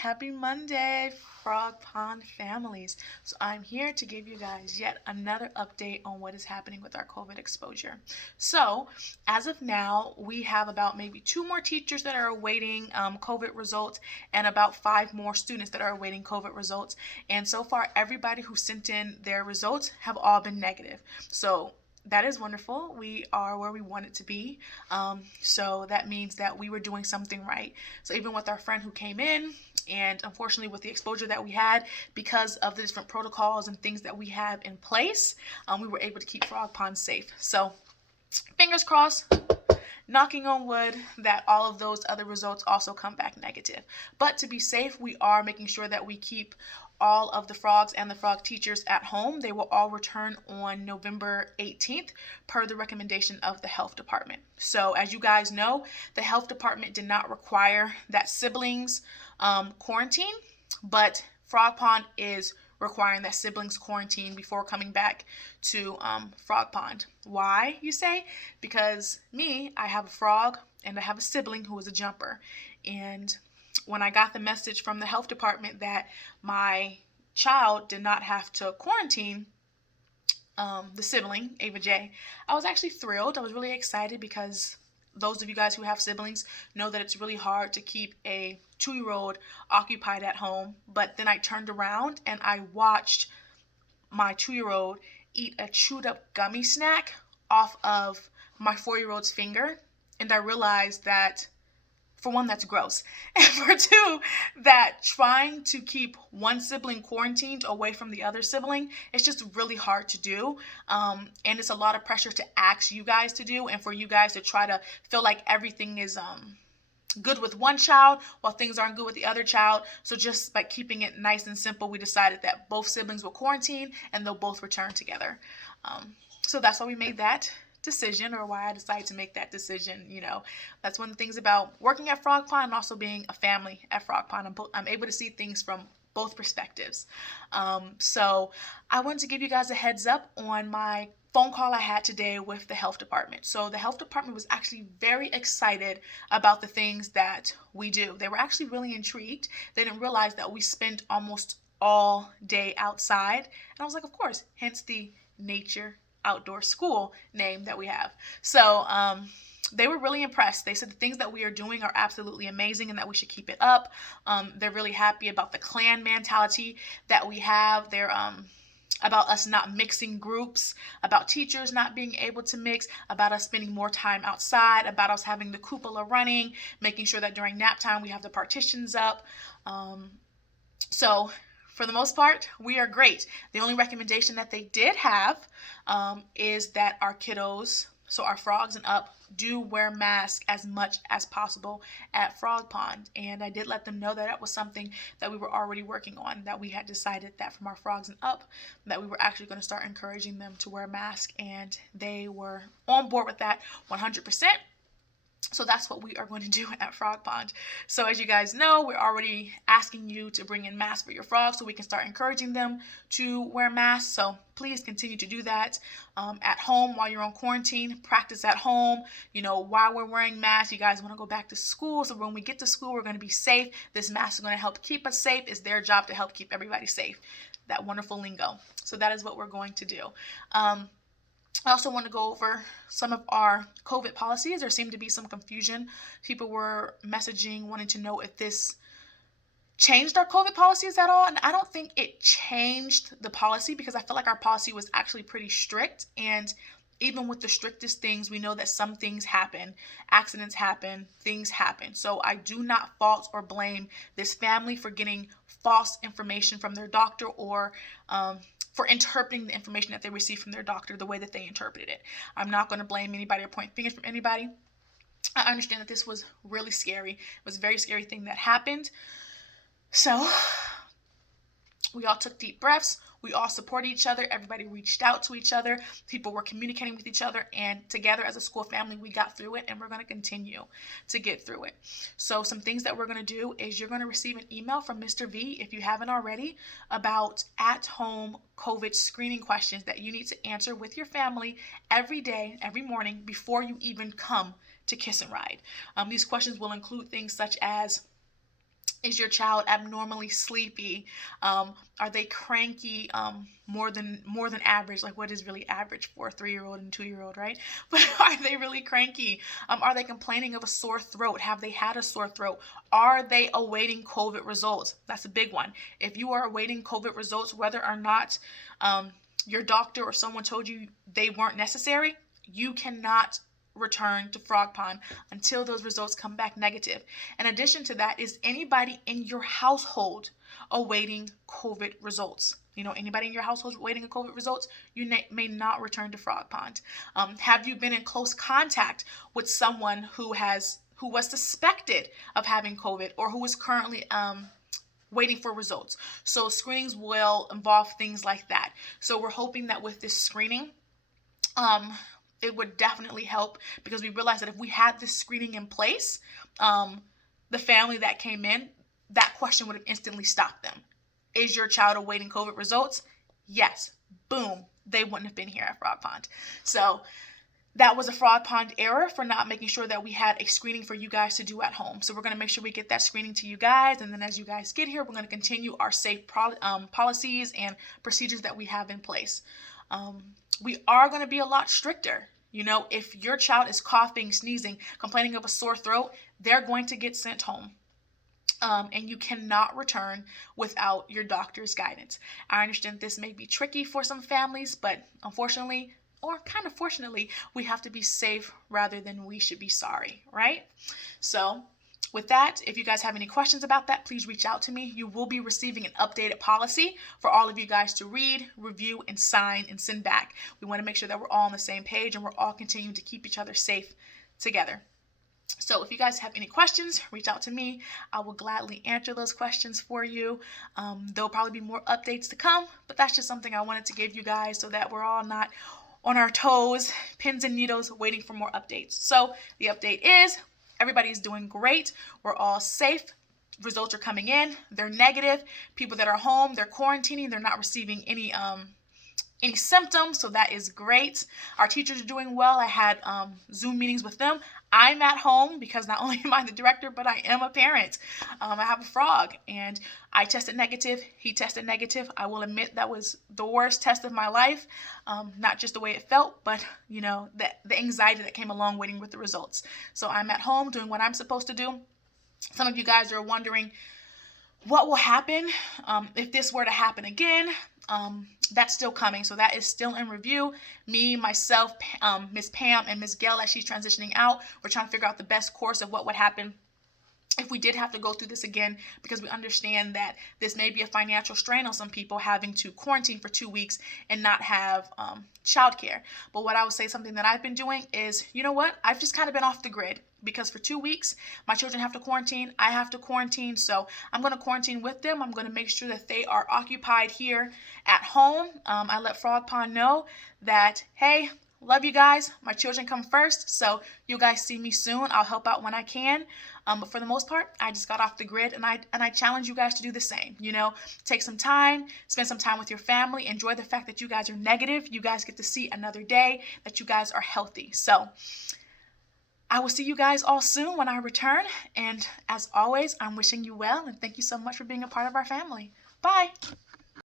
Happy Monday, Frog Pond families. So I'm here to give you guys yet another update on what is happening with our COVID exposure. So as of now, we have about maybe 2 more teachers that are awaiting COVID results and about 5 more students that are awaiting COVID results. And so far, everybody who sent in their results have all been negative. So that is wonderful. We are where we wanted to be. So that means that we were doing something right. So even with our friend who came in, and unfortunately with the exposure that we had, because of the different protocols and things that we have in place, we were able to keep Frog Pond safe. So fingers crossed, knocking on wood, that all of those other results also come back negative. But to be safe, we are making sure that we keep all of the frogs and the frog teachers at home. They will all return on November 18th per the recommendation of the health department. So as you guys know, the health department did not require that siblings quarantine, but Frog Pond is requiring that siblings quarantine before coming back to Frog Pond. Why, you say? Because I have a frog and I have a sibling who is a jumper. And when I got the message from the health department that my child did not have to quarantine, the sibling, Ava J, I was actually thrilled. I was really excited because those of you guys who have siblings know that it's really hard to keep a 2-year-old occupied at home. But then I turned around and I watched my 2-year-old eat a chewed up gummy snack off of my 4-year-old's finger. And I realized that, for one, that's gross. And for two, that trying to keep one sibling quarantined away from the other sibling is just really hard to do. And it's a lot of pressure to ask you guys to do, and for you guys to try to feel like everything is good with one child while things aren't good with the other child. So just by keeping it nice and simple, we decided that both siblings will quarantine and they'll both return together. So that's why we made that decision, or why I decided to make that decision. That's one of the things about working at Frog Pond and also being a family at Frog Pond. I'm able to see things from both perspectives. So I wanted to give you guys a heads up on my phone call I had today with the health department. So the health department was actually very excited about the things that we do. They were actually really intrigued. They didn't realize that we spend almost all day outside. And I was like, of course, hence the nature outdoor school name that we have. So they were really impressed. They said the things that we are doing are absolutely amazing and that we should keep it up. They're really happy about the clan mentality that we have. They're about us not mixing groups, about teachers not being able to mix, about us spending more time outside, about us having the cupola running, making sure that during nap time we have the partitions up. So for the most part, we are great. The only recommendation that they did have is that our kiddos, so our frogs and up, do wear masks as much as possible at Frog Pond. And I did let them know that that was something that we were already working on, that we had decided that from our frogs and up, that we were actually going to start encouraging them to wear masks. And they were on board with that 100%. So that's what we are going to do at Frog Pond. So as you guys know, we're already asking you to bring in masks for your frogs so we can start encouraging them to wear masks. So please continue to do that at home while you're on quarantine. Practice at home, while we're wearing masks. You guys want to go back to school. So when we get to school, we're going to be safe. This mask is going to help keep us safe. It's their job to help keep everybody safe. That wonderful lingo. So that is what we're going to do. I also want to go over some of our COVID policies. There seemed to be some confusion. People were messaging wanting to know if this changed our COVID policies at all. And I don't think it changed the policy, because I feel like our policy was actually pretty strict. And even with the strictest things, we know that some things happen, accidents happen, things happen. So I do not fault or blame this family for getting false information from their doctor, or for interpreting the information that they received from their doctor the way that they interpreted it. I'm not going to blame anybody or point fingers from anybody. I understand that this was really scary. It was a very scary thing that happened. So we all took deep breaths. We all supported each other. Everybody reached out to each other. People were communicating with each other. And together as a school family, we got through it. And we're going to continue to get through it. So some things that we're going to do is you're going to receive an email from Mr. V, if you haven't already, about at-home COVID screening questions that you need to answer with your family every day, every morning, before you even come to Kiss and Ride. These questions will include things such as Is your child abnormally sleepy? Are they cranky more than average? Like, what is really average for a 3-year-old and 2-year-old, right? But are they really cranky? Are they complaining of a sore throat? Have they had a sore throat? Are they awaiting COVID results? That's a big one. If you are awaiting COVID results, whether or not your doctor or someone told you they weren't necessary, you cannot return to Frog Pond until those results come back negative. In addition to that, is anybody in your household awaiting COVID results? Anybody in your household waiting a COVID results, you may not return to Frog Pond. Have you been in close contact with someone who was suspected of having COVID or who is currently waiting for results? So screenings will involve things like that. So we're hoping that with this screening, it would definitely help, because we realized that if we had this screening in place, the family that came in, that question would have instantly stopped them. Is your child awaiting COVID results? Yes. Boom. They wouldn't have been here at Frog Pond. So that was a Frog Pond error for not making sure that we had a screening for you guys to do at home. So we're going to make sure we get that screening to you guys. And then as you guys get here, we're going to continue our safe policies and procedures that we have in place. We are going to be a lot stricter. If your child is coughing, sneezing, complaining of a sore throat, they're going to get sent home. And you cannot return without your doctor's guidance. I understand this may be tricky for some families, but unfortunately, or kind of fortunately, we have to be safe rather than we should be sorry, right? So with that, if you guys have any questions about that, please reach out to me. You will be receiving an updated policy for all of you guys to read, review, and sign and send back. We want to make sure that we're all on the same page and we're all continuing to keep each other safe together. So if you guys have any questions, reach out to me. I will gladly answer those questions for you. There'll probably be more updates to come, but that's just something I wanted to give you guys so that we're all not on our toes, pins and needles, waiting for more updates. So the update is everybody's doing great. We're all safe. Results are coming in. They're negative. People that are home, they're quarantining. They're not receiving any symptoms, so that is great. Our teachers are doing well. I had Zoom meetings with them. I'm at home because not only am I the director, but I am a parent. I have a frog, and I tested negative. He tested negative. I will admit that was the worst test of my life. Not just the way it felt, but the anxiety that came along waiting with the results. So I'm at home doing what I'm supposed to do. Some of you guys are wondering what will happen if this were to happen again. That's still coming. So that is still in review. Me, myself, Miss Pam, and Miss Gail, as she's transitioning out, we're trying to figure out the best course of what would happen if we did have to go through this again, because we understand that this may be a financial strain on some people having to quarantine for 2 weeks and not have childcare. But what I would say, something that I've been doing is, you know what? I've just kind of been off the grid, because for 2 weeks, my children have to quarantine. I have to quarantine. So I'm going to quarantine with them. I'm going to make sure that they are occupied here at home. I let Frog Pond know that, hey, love you guys. My children come first. So you guys see me soon. I'll help out when I can. But for the most part, I just got off the grid, and I challenge you guys to do the same. Take some time, spend some time with your family, enjoy the fact that you guys are negative. You guys get to see another day that you guys are healthy. So I will see you guys all soon when I return. And as always, I'm wishing you well, and thank you so much for being a part of our family. Bye.